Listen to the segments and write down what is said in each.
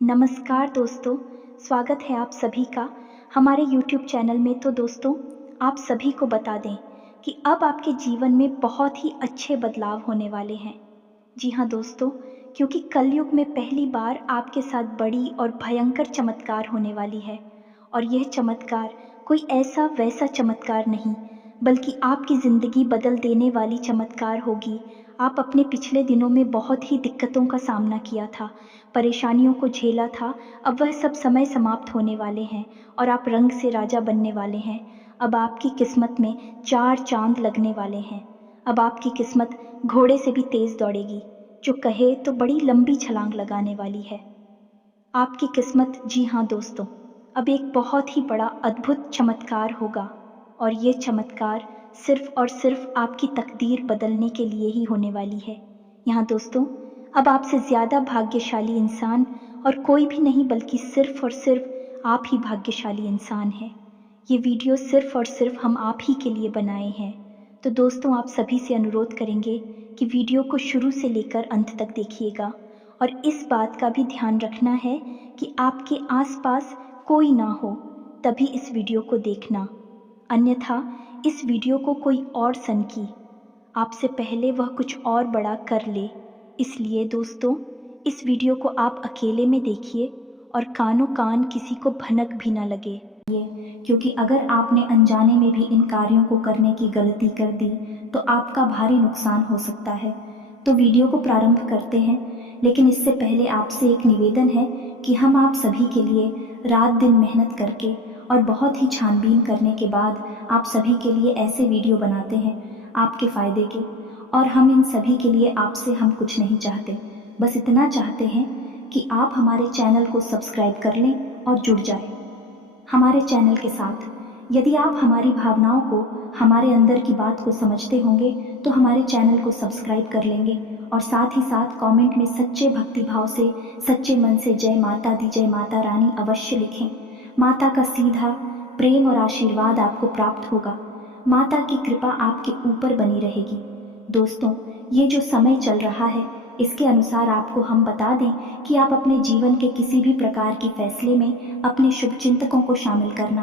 नमस्कार दोस्तों, स्वागत है आप सभी का हमारे YouTube चैनल में। तो दोस्तों, आप सभी को बता दें कि अब आपके जीवन में बहुत ही अच्छे बदलाव होने वाले हैं। जी हाँ दोस्तों, क्योंकि कलयुग में पहली बार आपके साथ बड़ी और भयंकर चमत्कार होने वाली है। और यह चमत्कार कोई ऐसा वैसा चमत्कार नहीं, बल्कि आपकी ज़िंदगी बदल देने वाली चमत्कार होगी। आप अपने पिछले दिनों में बहुत ही दिक्कतों का सामना किया था, परेशानियों को झेला था। अब वह सब समय समाप्त होने वाले हैं और आप रंग से राजा बनने वाले हैं। अब आपकी किस्मत में 4 चाँद लगने वाले हैं। अब आपकी किस्मत घोड़े से भी तेज़ दौड़ेगी, जो कहे तो बड़ी लंबी छलांग लगाने वाली है। आपकी किस्मत, जी हाँ दोस्तों, अब एक बहुत ही बड़ा अद्भुत चमत्कार होगा। और ये चमत्कार सिर्फ और सिर्फ आपकी तकदीर बदलने के लिए ही होने वाली है। यहाँ दोस्तों, अब आपसे ज़्यादा भाग्यशाली इंसान और कोई भी नहीं, बल्कि सिर्फ और सिर्फ आप ही भाग्यशाली इंसान हैं। ये वीडियो सिर्फ और सिर्फ हम आप ही के लिए बनाए हैं। तो दोस्तों, आप सभी से अनुरोध करेंगे कि वीडियो को शुरू से लेकर अंत तक देखिएगा। और इस बात का भी ध्यान रखना है कि आपके आसपास कोई ना हो, तभी इस वीडियो को देखना। अन्यथा इस वीडियो को कोई और सनकी आपसे पहले वह कुछ और बड़ा कर ले। इसलिए दोस्तों, इस वीडियो को आप अकेले में देखिए और कानों कान किसी को भनक भी ना लगे। क्योंकि अगर आपने अनजाने में भी इन कार्यों को करने की गलती कर दी तो आपका भारी नुकसान हो सकता है। तो वीडियो को प्रारंभ करते हैं, लेकिन इससे पहले आपसे एक निवेदन है कि हम आप सभी के लिए रात दिन मेहनत करके और बहुत ही छानबीन करने के बाद आप सभी के लिए ऐसे वीडियो बनाते हैं आपके फ़ायदे के। और हम इन सभी के लिए आपसे हम कुछ नहीं चाहते, बस इतना चाहते हैं कि आप हमारे चैनल को सब्सक्राइब कर लें और जुड़ जाए हमारे चैनल के साथ। यदि आप हमारी भावनाओं को, हमारे अंदर की बात को समझते होंगे तो हमारे चैनल को सब्सक्राइब कर लेंगे और साथ ही साथ कमेंट में सच्चे भक्तिभाव से, सच्चे मन से जय माता दी, जय माता रानी अवश्य लिखें। माता का सीधा प्रेम और आशीर्वाद आपको प्राप्त होगा। माता की कृपा आपके ऊपर बनी रहेगी। दोस्तों, ये जो समय चल रहा है, इसके अनुसार आपको हम बता दें कि आप अपने जीवन के किसी भी प्रकार की फैसले में अपने शुभचिंतकों को शामिल करना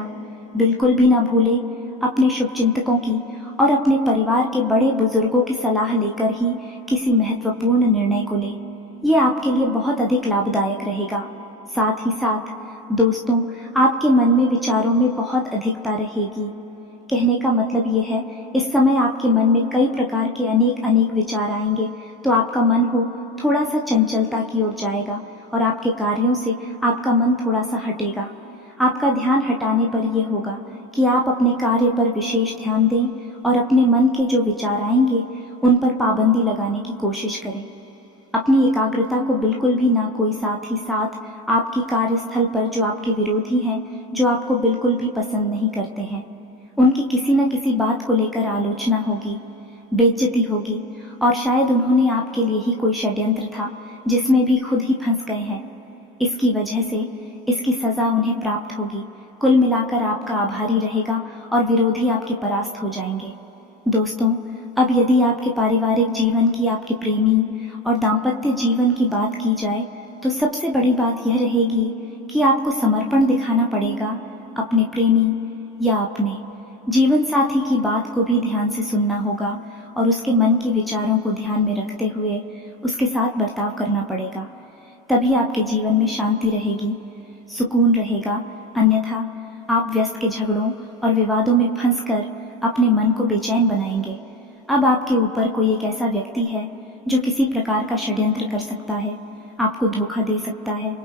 बिल्कुल भी ना भूलें। अपने शुभचिंतकों की और अपने परिवार के बड़े बुजुर्गों की सलाह लेकर ही किसी महत्वपूर्ण निर्णय को लें। ये आपके लिए बहुत अधिक लाभदायक रहेगा। साथ ही साथ दोस्तों, आपके मन में विचारों में बहुत अधिकता रहेगी। कहने का मतलब ये है, इस समय आपके मन में कई प्रकार के अनेक विचार आएंगे, तो आपका मन हो थोड़ा सा चंचलता की ओर जाएगा और आपके कार्यों से आपका मन थोड़ा सा हटेगा। आपका ध्यान हटाने पर यह होगा कि आप अपने कार्य पर विशेष ध्यान दें और अपने मन के जो विचार आएंगे उन पर पाबंदी लगाने की कोशिश करें। अपनी एकाग्रता को बिल्कुल भी ना कोई, साथ ही साथ आपकी कार्यस्थल पर जो आपके विरोधी हैं, जो आपको बिल्कुल भी पसंद नहीं करते हैं, उनकी किसी न किसी बात को लेकर आलोचना होगी, बेइज्जती होगी और शायद उन्होंने आपके लिए ही कोई षड्यंत्र था जिसमें भी खुद ही फंस गए हैं। इसकी वजह से इसकी सज़ा उन्हें प्राप्त होगी। कुल मिलाकर आपका आभारी रहेगा और विरोधी आपके परास्त हो जाएंगे। दोस्तों, अब यदि आपके पारिवारिक जीवन की, आपके प्रेमी और दाम्पत्य जीवन की बात की जाए तो सबसे बड़ी बात यह रहेगी कि आपको समर्पण दिखाना पड़ेगा अपने प्रेमी या अपने जीवन साथी की बात को भी ध्यान से सुनना होगा और उसके मन के विचारों को ध्यान में रखते हुए उसके साथ बर्ताव करना पड़ेगा। तभी आपके जीवन में शांति रहेगी, सुकून रहेगा। अन्यथा आप व्यस्त के झगड़ों और विवादों में फंसकर अपने मन को बेचैन बनाएंगे। अब आपके ऊपर कोई एक ऐसा व्यक्ति है जो किसी प्रकार का षड्यंत्र कर सकता है, आपको धोखा दे सकता है।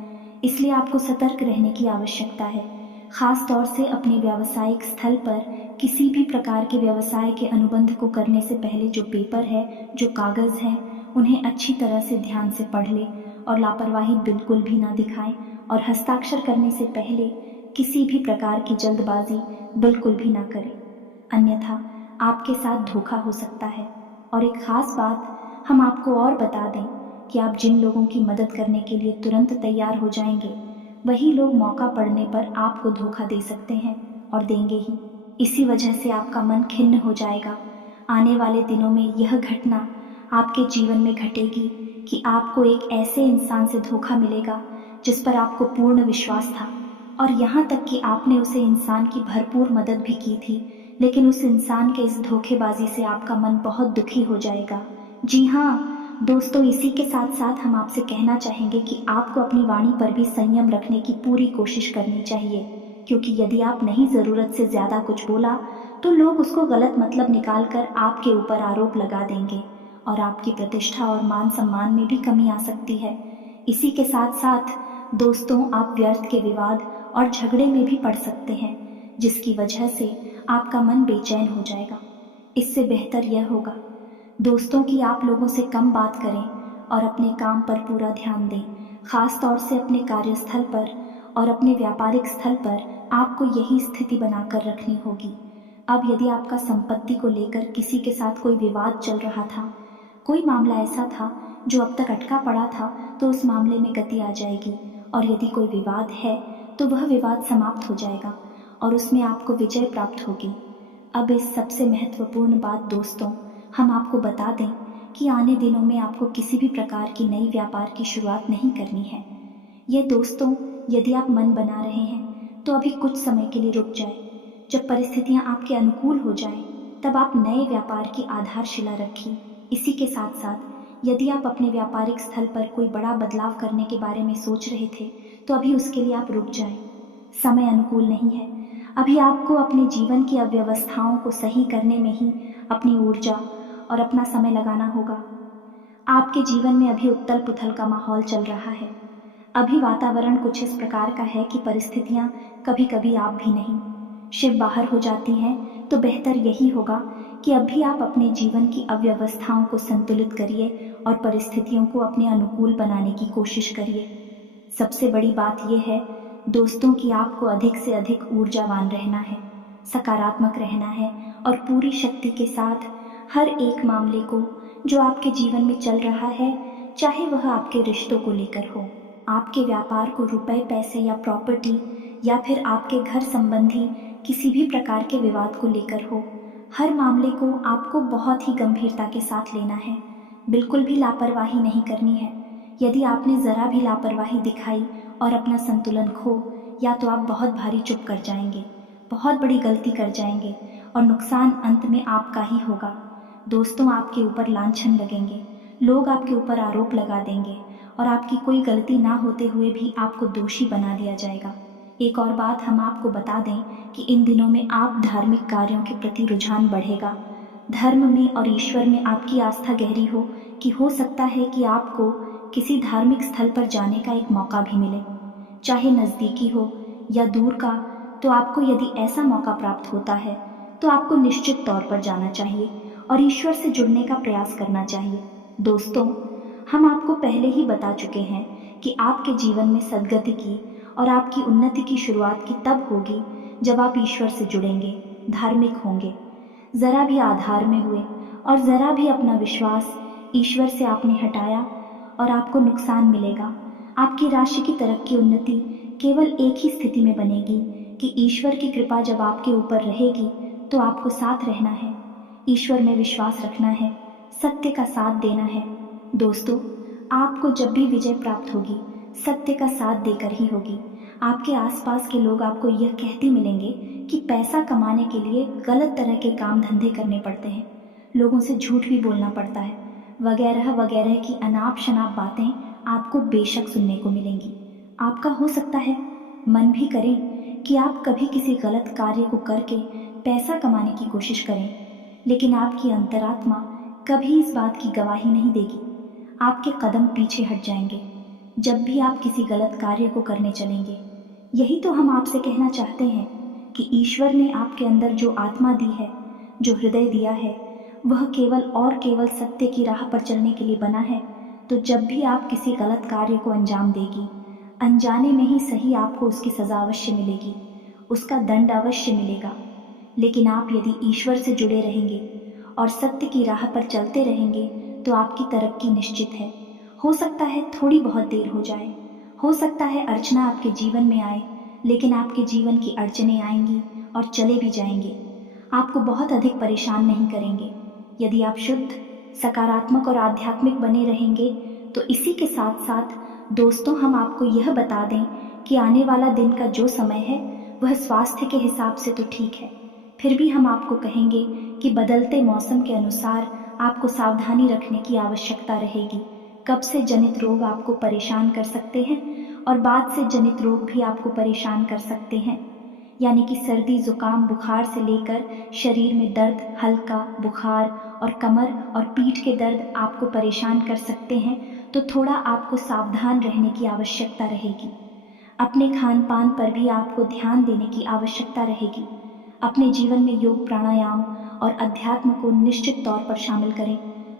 इसलिए आपको सतर्क रहने की आवश्यकता है। खास तौर से अपने व्यावसायिक स्थल पर किसी भी प्रकार के व्यवसाय के अनुबंध को करने से पहले जो पेपर है, जो कागज़ हैं, उन्हें अच्छी तरह से ध्यान से पढ़ लें और लापरवाही बिल्कुल भी ना दिखाएं। और हस्ताक्षर करने से पहले किसी भी प्रकार की जल्दबाजी बिल्कुल भी ना करें, अन्यथा आपके साथ धोखा हो सकता है। और एक ख़ास बात हम आपको और बता दें कि आप जिन लोगों की मदद करने के लिए तुरंत तैयार हो जाएंगे, वही लोग मौका पड़ने पर आपको धोखा दे सकते हैं और देंगे ही। इसी वजह से आपका मन खिन्न हो जाएगा। आने वाले दिनों में यह घटना आपके जीवन में घटेगी कि आपको एक ऐसे इंसान से धोखा मिलेगा जिस पर आपको पूर्ण विश्वास था, और यहाँ तक कि आपने उसे इंसान की भरपूर मदद भी की थी, लेकिन उस इंसान के इस धोखेबाजी से आपका मन बहुत दुखी हो जाएगा। जी हाँ दोस्तों, इसी के साथ साथ हम आपसे कहना चाहेंगे कि आपको अपनी वाणी पर भी संयम रखने की पूरी कोशिश करनी चाहिए, क्योंकि यदि आप नहीं ज़रूरत से ज़्यादा कुछ बोला तो लोग उसको गलत मतलब निकाल कर आपके ऊपर आरोप लगा देंगे और आपकी प्रतिष्ठा और मान सम्मान में भी कमी आ सकती है। इसी के साथ साथ दोस्तों, आप व्यर्थ के विवाद और झगड़े में भी पड़ सकते हैं, जिसकी वजह से आपका मन बेचैन हो जाएगा। इससे बेहतर यह होगा दोस्तों कि आप लोगों से कम बात करें और अपने काम पर पूरा ध्यान दें। खास तौर से अपने कार्यस्थल पर और अपने व्यापारिक स्थल पर आपको यही स्थिति बनाकर रखनी होगी। अब यदि आपका संपत्ति को लेकर किसी के साथ कोई विवाद चल रहा था, कोई मामला ऐसा था जो अब तक अटका पड़ा था, तो उस मामले में गति आ जाएगी, और यदि कोई विवाद है तो वह विवाद समाप्त हो जाएगा और उसमें आपको विजय प्राप्त होगी। अब इस सबसे महत्वपूर्ण बात दोस्तों, हम आपको बता दें कि आने दिनों में आपको किसी भी प्रकार की नई व्यापार की शुरुआत नहीं करनी है। ये दोस्तों, यदि आप मन बना रहे हैं तो अभी कुछ समय के लिए रुक जाए। जब परिस्थितियां आपके अनुकूल हो जाएं, तब आप नए व्यापार की आधारशिला रखिए। इसी के साथ साथ यदि आप अपने व्यापारिक स्थल पर कोई बड़ा बदलाव करने के बारे में सोच रहे थे, तो अभी उसके लिए आप रुक जाएं। समय अनुकूल नहीं है। अभी आपको अपने जीवन की अव्यवस्थाओं को सही करने में ही अपनी ऊर्जा और अपना समय लगाना होगा। आपके जीवन में अभी उत्तल पुथल का माहौल चल रहा है। अभी वातावरण कुछ इस प्रकार का है कि परिस्थितियां कभी कभी आप भी नहीं शिव बाहर हो जाती हैं, तो बेहतर यही होगा कि अभी आप अपने जीवन की अव्यवस्थाओं को संतुलित करिए और परिस्थितियों को अपने अनुकूल बनाने की कोशिश करिए। सबसे बड़ी बात यह है दोस्तों कि आपको अधिक से अधिक ऊर्जावान रहना है, सकारात्मक रहना है और पूरी शक्ति के साथ हर एक मामले को जो आपके जीवन में चल रहा है, चाहे वह आपके रिश्तों को लेकर हो, आपके व्यापार को रुपए पैसे या प्रॉपर्टी, या फिर आपके घर संबंधी किसी भी प्रकार के विवाद को लेकर हो, हर मामले को आपको बहुत ही गंभीरता के साथ लेना है। बिल्कुल भी लापरवाही नहीं करनी है। यदि आपने ज़रा भी लापरवाही दिखाई और अपना संतुलन खो, या तो आप बहुत भारी चुप कर जाएंगे, बहुत बड़ी गलती कर जाएंगे और नुकसान अंत में आपका ही होगा। दोस्तों, आपके ऊपर लांछन लगेंगे, लोग आपके ऊपर आरोप लगा देंगे और आपकी कोई गलती ना होते हुए भी आपको दोषी बना दिया जाएगा। एक और बात हम आपको बता दें कि इन दिनों में आप धार्मिक कार्यों के प्रति रुझान बढ़ेगा। धर्म में और ईश्वर में आपकी आस्था गहरी हो कि हो सकता है कि आपको किसी धार्मिक स्थल पर जाने का एक मौका भी मिले, चाहे नज़दीकी हो या दूर का। तो आपको यदि ऐसा मौका प्राप्त होता है तो आपको निश्चित तौर पर जाना चाहिए और ईश्वर से जुड़ने का प्रयास करना चाहिए। दोस्तों, हम आपको पहले ही बता चुके हैं कि आपके जीवन में सद्गति की और आपकी उन्नति की शुरुआत की तब होगी जब आप ईश्वर से जुड़ेंगे, धार्मिक होंगे, ज़रा भी आधार में हुए और ज़रा भी अपना विश्वास ईश्वर से आपने हटाया और आपको नुकसान मिलेगा। आपकी राशि की तरक्की उन्नति केवल एक ही स्थिति में बनेगी कि ईश्वर की कृपा जब आपके ऊपर रहेगी तो आपको साथ रहना है, ईश्वर में विश्वास रखना है, सत्य का साथ देना है। दोस्तों, आपको जब भी विजय प्राप्त होगी, सत्य का साथ देकर ही होगी। आपके आसपास के लोग आपको यह कहते मिलेंगे कि पैसा कमाने के लिए गलत तरह के काम धंधे करने पड़ते हैं, लोगों से झूठ भी बोलना पड़ता है, वगैरह वगैरह की अनाप शनाप बातें आपको बेशक सुनने को मिलेंगी। आपका हो सकता है मन भी करे कि आप कभी किसी गलत कार्य को करके पैसा कमाने की कोशिश करें, लेकिन आपकी अंतरात्मा कभी इस बात की गवाही नहीं देगी। आपके कदम पीछे हट जाएंगे जब भी आप किसी गलत कार्य को करने चलेंगे। यही तो हम आपसे कहना चाहते हैं कि ईश्वर ने आपके अंदर जो आत्मा दी है, जो हृदय दिया है, वह केवल और केवल सत्य की राह पर चलने के लिए बना है। तो जब भी आप किसी गलत कार्य को अंजाम देगी, अनजाने में ही सही आपको उसकी सज़ा अवश्य मिलेगी, उसका दंड अवश्य मिलेगा। लेकिन आप यदि ईश्वर से जुड़े रहेंगे और सत्य की राह पर चलते रहेंगे तो आपकी तरक्की निश्चित है। हो सकता है थोड़ी बहुत देर हो जाए, हो सकता है अड़चना आपके जीवन में आए, लेकिन आपके जीवन की अड़चनें आएंगी और चले भी जाएंगे, आपको बहुत अधिक परेशान नहीं करेंगे। यदि आप शुद्ध, सकारात्मक और आध्यात्मिक बने रहेंगे तो इसी के साथ साथ दोस्तों, हम आपको यह बता दें कि आने वाला दिन का जो समय है वह स्वास्थ्य के हिसाब से तो ठीक है, फिर भी हम आपको कहेंगे कि बदलते मौसम के अनुसार आपको सावधानी रखने की आवश्यकता रहेगी। कब्ज से जनित रोग आपको परेशान कर सकते हैं और बाद से जनित रोग भी आपको परेशान कर सकते हैं, यानी कि सर्दी, जुकाम, बुखार से लेकर शरीर में दर्द, हल्का बुखार और कमर और पीठ के दर्द आपको परेशान कर सकते हैं। तो थोड़ा आपको सावधान रहने की आवश्यकता रहेगी। अपने खान पान पर भी आपको ध्यान देने की आवश्यकता रहेगी। अपने जीवन में योग, प्राणायाम और अध्यात्म को निश्चित तौर पर शामिल करें,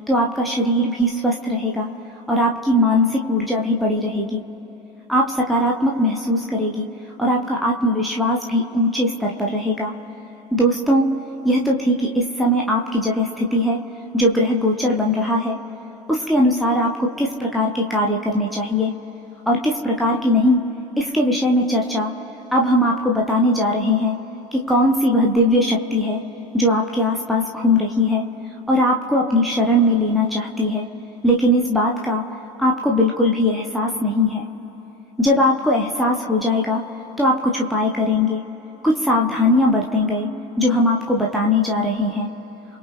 तो आपका शरीर भी स्वस्थ रहेगा और आपकी मानसिक ऊर्जा भी बड़ी रहेगी। आप सकारात्मक महसूस करेगी और आपका आत्मविश्वास भी ऊंचे स्तर पर रहेगा। दोस्तों, यह तो थी कि इस समय आपकी जगह स्थिति है, जो ग्रह गोचर बन रहा है उसके अनुसार आपको किस प्रकार के कार्य करने चाहिए और किस प्रकार की नहीं, इसके विषय में चर्चा अब हम आपको बताने जा रहे हैं कि कौन सी वह दिव्य शक्ति है जो आपके आसपास घूम रही है और आपको अपनी शरण में लेना चाहती है, लेकिन इस बात का आपको बिल्कुल भी एहसास नहीं है। जब आपको एहसास हो जाएगा तो आप कुछ उपाय करेंगे, कुछ सावधानियां बरतेंगे जो हम आपको बताने जा रहे हैं,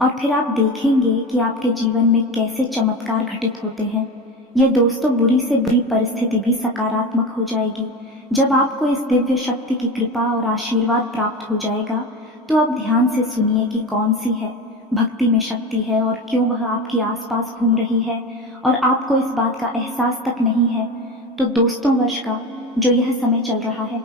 और फिर आप देखेंगे कि आपके जीवन में कैसे चमत्कार घटित होते हैं। ये दोस्तों, बुरी से बुरी परिस्थिति भी सकारात्मक हो जाएगी। जब आपको इस दिव्य शक्ति की कृपा और आशीर्वाद प्राप्त हो जाएगा तो आप ध्यान से सुनिए कि कौन सी है भक्ति में शक्ति है और क्यों वह आपके आसपास घूम रही है और आपको इस बात का एहसास तक नहीं है। तो दोस्तों, वर्ष का जो यह समय चल रहा है,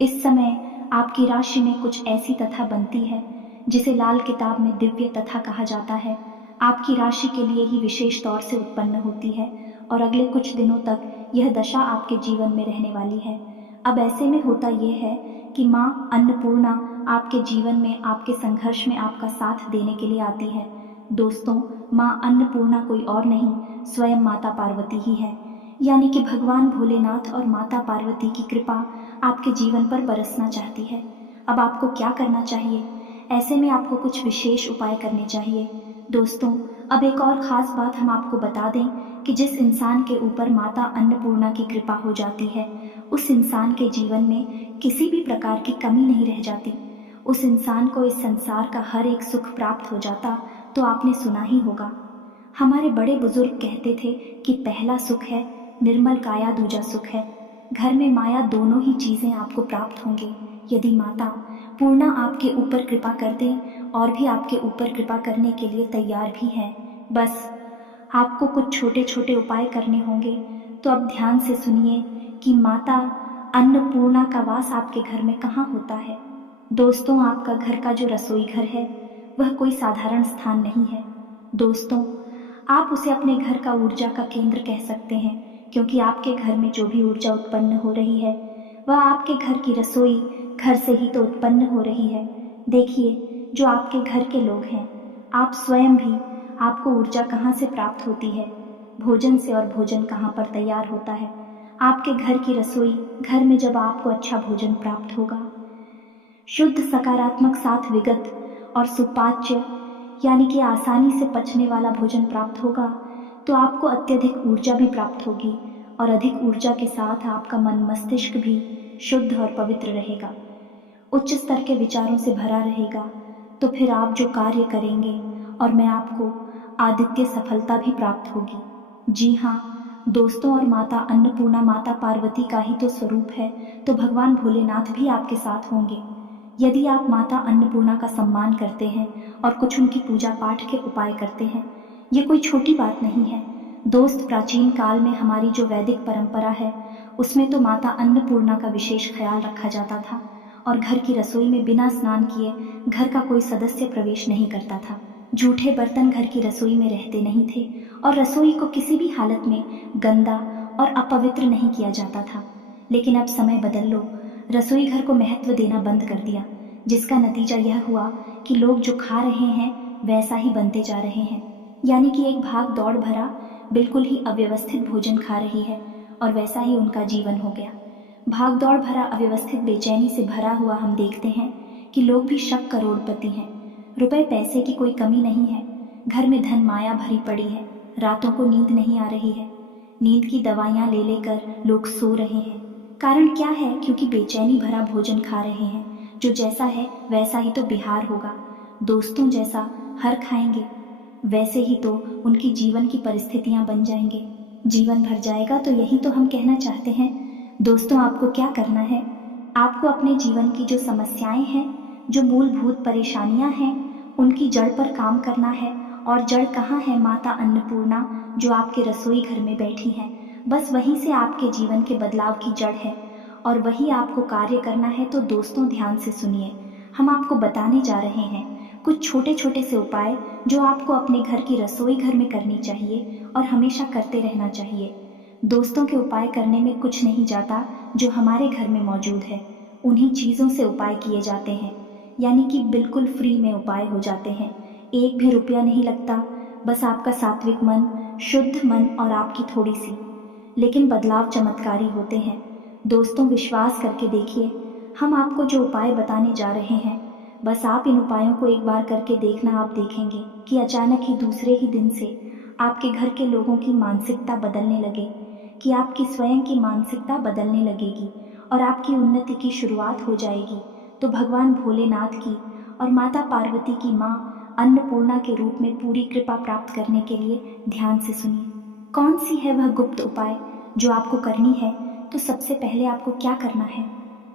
इस समय आपकी राशि में कुछ ऐसी तथा बनती है जिसे लाल किताब में दिव्य तथा कहा जाता है। आपकी राशि के लिए ही विशेष तौर से उत्पन्न होती है और अगले कुछ दिनों तक यह दशा आपके जीवन में रहने वाली है। अब ऐसे में होता यह है कि माँ अन्नपूर्णा आपके जीवन में, आपके संघर्ष में आपका साथ देने के लिए आती है। दोस्तों, माँ अन्नपूर्णा कोई और नहीं, स्वयं माता पार्वती ही है, यानी कि भगवान भोलेनाथ और माता पार्वती की कृपा आपके जीवन पर बरसना चाहती है। अब आपको क्या करना चाहिए? ऐसे में आपको कुछ विशेष उपाय करने चाहिए। दोस्तों, अब एक और ख़ास बात हम आपको बता दें कि जिस इंसान के ऊपर माता अन्नपूर्णा की कृपा हो जाती है, उस इंसान के जीवन में किसी भी प्रकार की कमी नहीं रह जाती। उस इंसान को इस संसार का हर एक सुख प्राप्त हो जाता। तो आपने सुना ही होगा, हमारे बड़े बुजुर्ग कहते थे कि पहला सुख है निर्मल काया, दूजा सुख है घर में माया। दोनों ही चीज़ें आपको प्राप्त होंगी यदि माता पूर्णा आपके ऊपर कृपा कर दे और भी आपके ऊपर कृपा करने के लिए तैयार भी है। बस आपको कुछ छोटे छोटे उपाय करने होंगे। तो अब ध्यान से सुनिए कि माता अन्नपूर्णा का वास आपके घर में कहाँ होता है। दोस्तों, आपका घर का जो रसोई घर है वह कोई साधारण स्थान नहीं है। दोस्तों, आप उसे अपने घर का ऊर्जा का केंद्र कह सकते हैं, क्योंकि आपके घर में जो भी ऊर्जा उत्पन्न हो रही है वह आपके घर की रसोई घर से ही तो उत्पन्न हो रही है। देखिए, जो आपके घर के लोग हैं, आप स्वयं भी, आपको ऊर्जा कहाँ से प्राप्त होती है? भोजन से। और भोजन कहाँ पर तैयार होता है? आपके घर की रसोई घर में। जब आपको अच्छा भोजन प्राप्त होगा, शुद्ध, सकारात्मक, साथ विगत और सुपाच्य, यानी कि आसानी से पचने वाला भोजन प्राप्त होगा, तो आपको अत्यधिक ऊर्जा भी प्राप्त होगी और अधिक ऊर्जा के साथ आपका मन, मस्तिष्क भी शुद्ध और पवित्र रहेगा, उच्च स्तर के विचारों से भरा रहेगा। तो फिर आप जो कार्य करेंगे और मैं आपको आदित्य सफलता भी प्राप्त होगी। जी हाँ दोस्तों, और माता अन्नपूर्णा माता पार्वती का ही तो स्वरूप है, तो भगवान भोलेनाथ भी आपके साथ होंगे। यदि आप माता अन्नपूर्णा का सम्मान करते हैं और कुछ उनकी पूजा पाठ के उपाय करते हैं, ये कोई छोटी बात नहीं है। दोस्त, प्राचीन काल में हमारी जो वैदिक परंपरा है उसमें तो माता अन्नपूर्णा का विशेष ख्याल रखा जाता था और घर की रसोई में बिना स्नान किए घर का कोई सदस्य प्रवेश नहीं करता था। जूठे बर्तन घर की रसोई में रहते नहीं थे और रसोई को किसी भी हालत में गंदा और अपवित्र नहीं किया जाता था। लेकिन अब समय बदल लो, रसोई घर को महत्व देना बंद कर दिया, जिसका नतीजा यह हुआ कि लोग जो खा रहे हैं वैसा ही बनते जा रहे हैं, यानी कि एक भाग दौड़ भरा, बिल्कुल ही अव्यवस्थित भोजन खा रही है और वैसा ही उनका जीवन हो गया। भाग दौड़ भरा, अव्यवस्थित, बेचैनी से भरा हुआ हम देखते हैं कि लोग भी शक करोड़पति हैं। रुपए पैसे की कोई कमी नहीं है, घर में धन माया भरी पड़ी है, रातों को नींद नहीं आ रही है। नींद की दवाइयाँ ले लेकर लोग सो रहे हैं। कारण क्या है? क्योंकि बेचैनी भरा भोजन खा रहे हैं। जो जैसा है वैसा ही तो बिहार होगा। दोस्तों जैसा हर खाएंगे वैसे ही तो उनकी जीवन की परिस्थितियां बन जाएंगे। जीवन भर जाएगा, तो यही तो हम कहना चाहते हैं। दोस्तों, आपको क्या करना है? आपको अपने जीवन की जो समस्याएं हैं, जो मूलभूत परेशानियां हैं, उनकी जड़ पर काम करना है। और जड़ कहाँ है? माता अन्नपूर्णा जो आपके रसोई घर में बैठी हैं। बस वहीं से आपके जीवन के बदलाव की जड़ है और वही आपको कार्य करना है। तो दोस्तों, ध्यान से सुनिए। हम आपको बताने जा रहे हैं कुछ छोटे छोटे से उपाय जो आपको अपने घर की रसोई घर में करनी चाहिए और हमेशा करते रहना चाहिए। दोस्तों, के उपाय करने में कुछ नहीं जाता जो हमारे घर में मौजूद है। उन्हीं चीज़ों से उपाय किए जाते हैं, यानी कि बिल्कुल फ्री में उपाय हो जाते हैं। एक भी रुपया नहीं लगता, बस आपका सात्विक मन, शुद्ध मन और आपकी थोड़ी सी, लेकिन बदलाव चमत्कारी होते हैं। दोस्तों, विश्वास करके देखिए। हम आपको जो उपाय बताने जा रहे हैं, बस आप इन उपायों को एक बार करके देखना। आप देखेंगे कि अचानक ही दूसरे ही दिन से आपके घर के लोगों की मानसिकता बदलने लगे, कि आपकी स्वयं की मानसिकता बदलने लगेगी और आपकी उन्नति की शुरुआत हो जाएगी। तो भगवान भोलेनाथ की और माता पार्वती की माँ अन्नपूर्णा के रूप में पूरी कृपा प्राप्त करने के लिए ध्यान से सुनिए। कौन सी है वह गुप्त उपाय जो आपको करनी है? तो सबसे पहले आपको क्या करना है?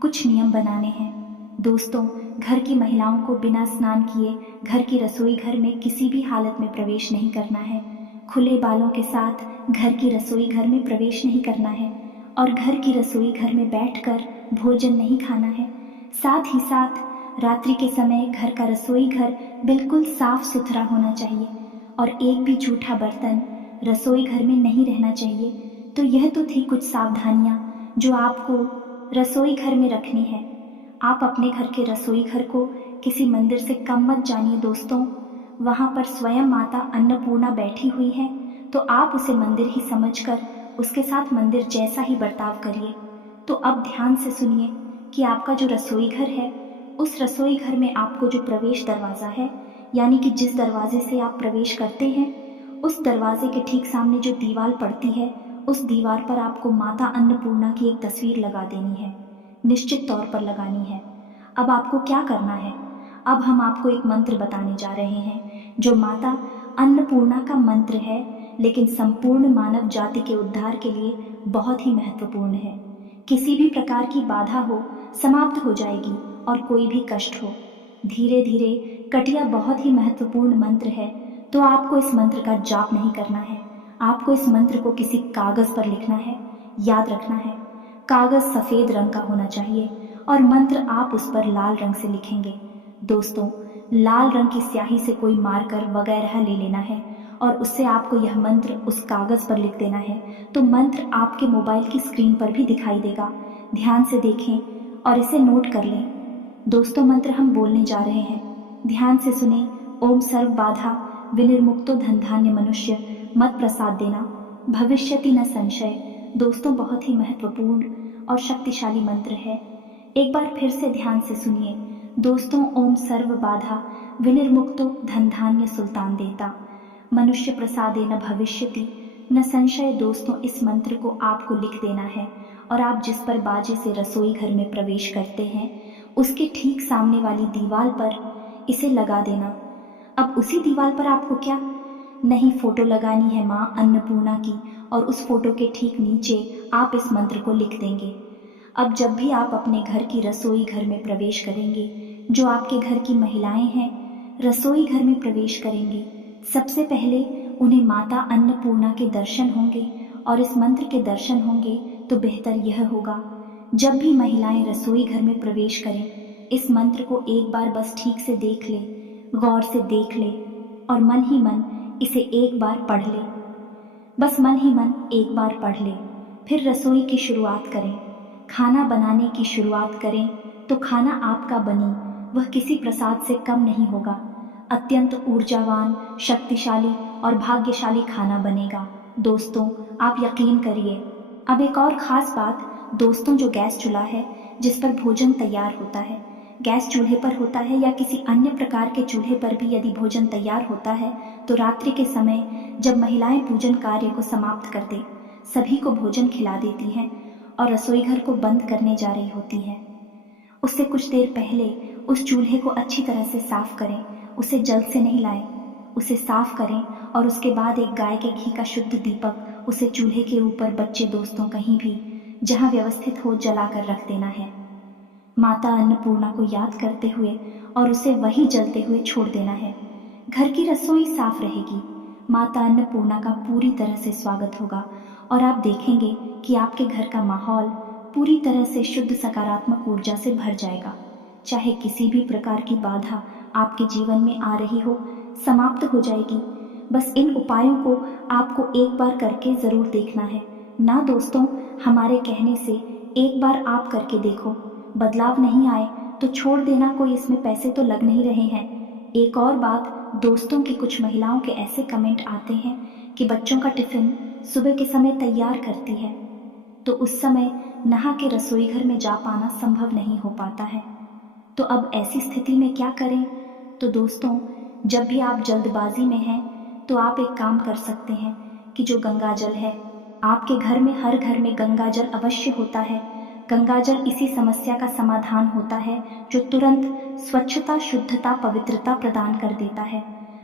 कुछ नियम बनाने हैं। दोस्तों, घर की महिलाओं को बिना स्नान किए घर की रसोई घर में किसी भी हालत में प्रवेश नहीं करना है। खुले बालों के साथ घर की रसोई घर में प्रवेश नहीं करना है और घर की रसोई घर में बैठकर भोजन नहीं खाना है। साथ ही साथ रात्रि के समय घर का रसोई घर बिल्कुल साफ सुथरा होना चाहिए और एक भी जूठा बर्तन रसोई घर में नहीं रहना चाहिए। तो यह तो थी कुछ सावधानियां जो आपको रसोई घर में रखनी है। आप अपने घर के रसोई घर को किसी मंदिर से कम मत जानिए दोस्तों। वहाँ पर स्वयं माता अन्नपूर्णा बैठी हुई है, तो आप उसे मंदिर ही समझकर उसके साथ मंदिर जैसा ही बर्ताव करिए। तो अब ध्यान से सुनिए कि आपका जो रसोई घर है, उस रसोई घर में आपको जो प्रवेश दरवाज़ा है, यानी कि जिस दरवाजे से आप प्रवेश करते हैं, उस दरवाजे के ठीक सामने जो दीवार पड़ती है, उस दीवार पर आपको माता अन्नपूर्णा की एक तस्वीर लगा देनी है, निश्चित तौर पर लगानी है। अब आपको क्या करना है? अब हम आपको एक मंत्र बताने जा रहे हैं जो माता अन्नपूर्णा का मंत्र है, लेकिन संपूर्ण मानव जाति के उद्धार के लिए बहुत ही महत्वपूर्ण है। किसी भी प्रकार की बाधा हो समाप्त हो जाएगी और कोई भी कष्ट हो धीरे धीरे कटिया। बहुत ही महत्वपूर्ण मंत्र है, तो आपको इस मंत्र का जाप नहीं करना है। आपको इस मंत्र को किसी कागज पर लिखना है। याद रखना है, कागज सफेद रंग का होना चाहिए और मंत्र आप उस पर लाल रंग से लिखेंगे। दोस्तों, लाल रंग की स्याही से कोई मार्कर वगैरह ले लेना है और उससे आपको यह मंत्र उस कागज पर लिख देना है। तो मंत्र आपके मोबाइल की स्क्रीन पर भी दिखाई देगा। ध्यान से देखें और इसे नोट कर लें। दोस्तों, मंत्र हम बोलने जा रहे हैं, ध्यान से सुने। ओम सर्व बाधा विनिर्मुक्तो धन धान्य मनुष्य मत प्रसाद देना भविष्यति न संशय। दोस्तों, बहुत ही महत्वपूर्ण और शक्तिशाली मंत्र है। एक बार फिर से ध्यान से सुनिए दोस्तों। ओम सर्व बाधा विनिर्मुक्तो धन धान्य सुल्तान देता मनुष्य प्रसादे न भविष्यति न संशय। दोस्तों, इस मंत्र को आपको लिख देना है और आप जिस पर बाजे से रसोई घर में प्रवेश करते हैं, उसके ठीक सामने वाली दीवार पर इसे लगा देना। अब उसी दीवार पर आपको क्या नहीं, फोटो लगानी है माँ अन्नपूर्णा की, और उस फोटो के ठीक नीचे आप इस मंत्र को लिख देंगे। अब जब भी आप अपने घर की रसोई घर में प्रवेश करेंगे, जो आपके घर की महिलाएं हैं रसोई घर में प्रवेश करेंगी, सबसे पहले उन्हें माता अन्नपूर्णा के दर्शन होंगे और इस मंत्र के दर्शन होंगे। तो बेहतर यह होगा, जब भी महिलाएं रसोई घर में प्रवेश करें, इस मंत्र को एक बार बस ठीक से देख ले, गौर से देख ले और मन ही मन इसे एक बार पढ़ ले। बस मन ही मन एक बार पढ़ ले। फिर रसोई की शुरुआत करें, खाना बनाने की शुरुआत करें। तो खाना आपका बने वह किसी प्रसाद से कम नहीं होगा। अत्यंत ऊर्जावान, शक्तिशाली और भाग्यशाली खाना बनेगा। दोस्तों, आप यकीन करिए। अब एक और ख़ास बात दोस्तों, जो गैस चूल्हा है जिस पर भोजन तैयार होता है, गैस चूल्हे पर होता है या किसी अन्य प्रकार के चूल्हे पर भी यदि भोजन तैयार होता है, तो रात्रि के समय जब महिलाएं पूजन कार्य को समाप्त कर दें, सभी को भोजन खिला देती है और रसोई घर को बंद करने जा रही होती है। उससे कुछ देर पहले उस चूल्हे को अच्छी तरह से साफ करें, उसे जल्द से नहीं लाएं। उसे साफ करें और उसके बाद एक गाय के घी का शुद्ध दीपक उसे चूल्हे के ऊपर बच्चे दोस्तों कहीं भी जहां व्यवस्थित हो जलाकर रख देना है। माता अन्नपूर्णा को याद करते हुए और उसे वही जलते हुए छोड़ देना है। घर की रसोई साफ रहेगी, माता अन्नपूर्णा का पूरी तरह से स्वागत होगा और आप देखेंगे कि आपके घर का माहौल पूरी तरह से शुद्ध सकारात्मक ऊर्जा से भर जाएगा। चाहे किसी भी प्रकार की बाधा आपके जीवन में आ रही हो, समाप्त हो जाएगी। बस इन उपायों को आपको एक बार करके जरूर देखना है ना दोस्तों। हमारे कहने से एक बार आप करके देखो, बदलाव नहीं आए तो छोड़ देना, कोई इसमें पैसे तो लग नहीं रहे हैं। एक और बात, दोस्तों की कुछ महिलाओं के ऐसे कमेंट आते हैं कि बच्चों का टिफिन सुबह के समय तैयार करती है तो उस समय नहा के रसोई घर में जा पाना संभव नहीं हो पाता है। तो अब ऐसी स्थिति में क्या करें? तो दोस्तों, जब भी आप जल्दबाजी में हैं तो आप एक काम कर सकते हैं कि जो गंगा जल है, आपके घर में हर घर में गंगा जल अवश्य होता है। गंगा जल इसी समस्या का समाधान होता है जो तुरंत स्वच्छता, शुद्धता, पवित्रता प्रदान कर देता है।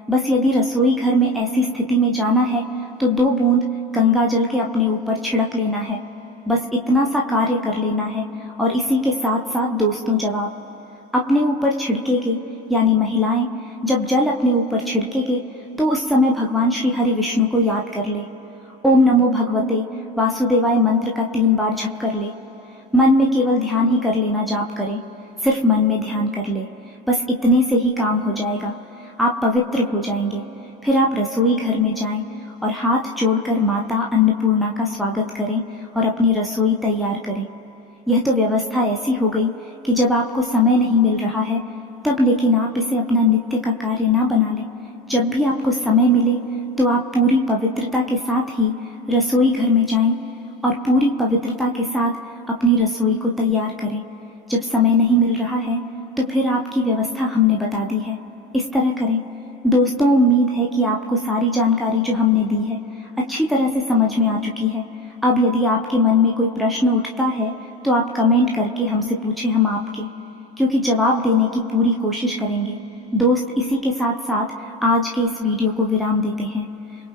बस यदि रसोई घर में ऐसी स्थिति में जाना है तो 2 बूंद गंगा जल के अपने ऊपर छिड़क लेना है। बस इतना सा कार्य कर लेना है और इसी के साथ साथ दोस्तों, जवाब अपने ऊपर छिड़केगे, यानी महिलाएं जब जल अपने ऊपर छिड़केगे तो उस समय भगवान श्री हरि विष्णु को याद कर ले। ओम नमो भगवते वासुदेवाय मंत्र का 3 बार जप कर ले। मन में केवल ध्यान ही कर लेना, जाप करें, सिर्फ मन में ध्यान कर ले। बस इतने से ही काम हो जाएगा, आप पवित्र हो जाएंगे। फिर आप रसोई घर में जाएं और हाथ जोड़कर माता अन्नपूर्णा का स्वागत करें और अपनी रसोई तैयार करें। यह तो व्यवस्था ऐसी हो गई कि जब आपको समय नहीं मिल रहा है तब, लेकिन आप इसे अपना नित्य का कार्य ना बना लें। जब भी आपको समय मिले तो आप पूरी पवित्रता के साथ ही रसोई घर में जाएं और पूरी पवित्रता के साथ अपनी रसोई को तैयार करें। जब समय नहीं मिल रहा है तो फिर आपकी व्यवस्था हमने बता दी है, इस तरह करें। दोस्तों, उम्मीद है कि आपको सारी जानकारी जो हमने दी है अच्छी तरह से समझ में आ चुकी है। अब यदि आपके मन में कोई प्रश्न उठता है तो आप कमेंट करके हमसे पूछें, हम आपके क्योंकि जवाब देने की पूरी कोशिश करेंगे। दोस्त, इसी के साथ साथ आज के इस वीडियो को विराम देते हैं।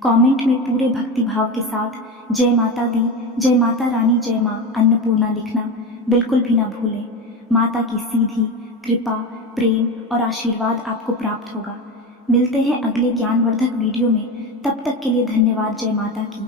कमेंट में पूरे भक्ति भाव के साथ जय माता दी, जय माता रानी, जय माँ अन्नपूर्णा लिखना बिल्कुल भी ना भूलें। माता की सीधी कृपा, प्रेम और आशीर्वाद आपको प्राप्त होगा। मिलते हैं अगले ज्ञानवर्धक वीडियो में, तब तक के लिए धन्यवाद। जय माता की।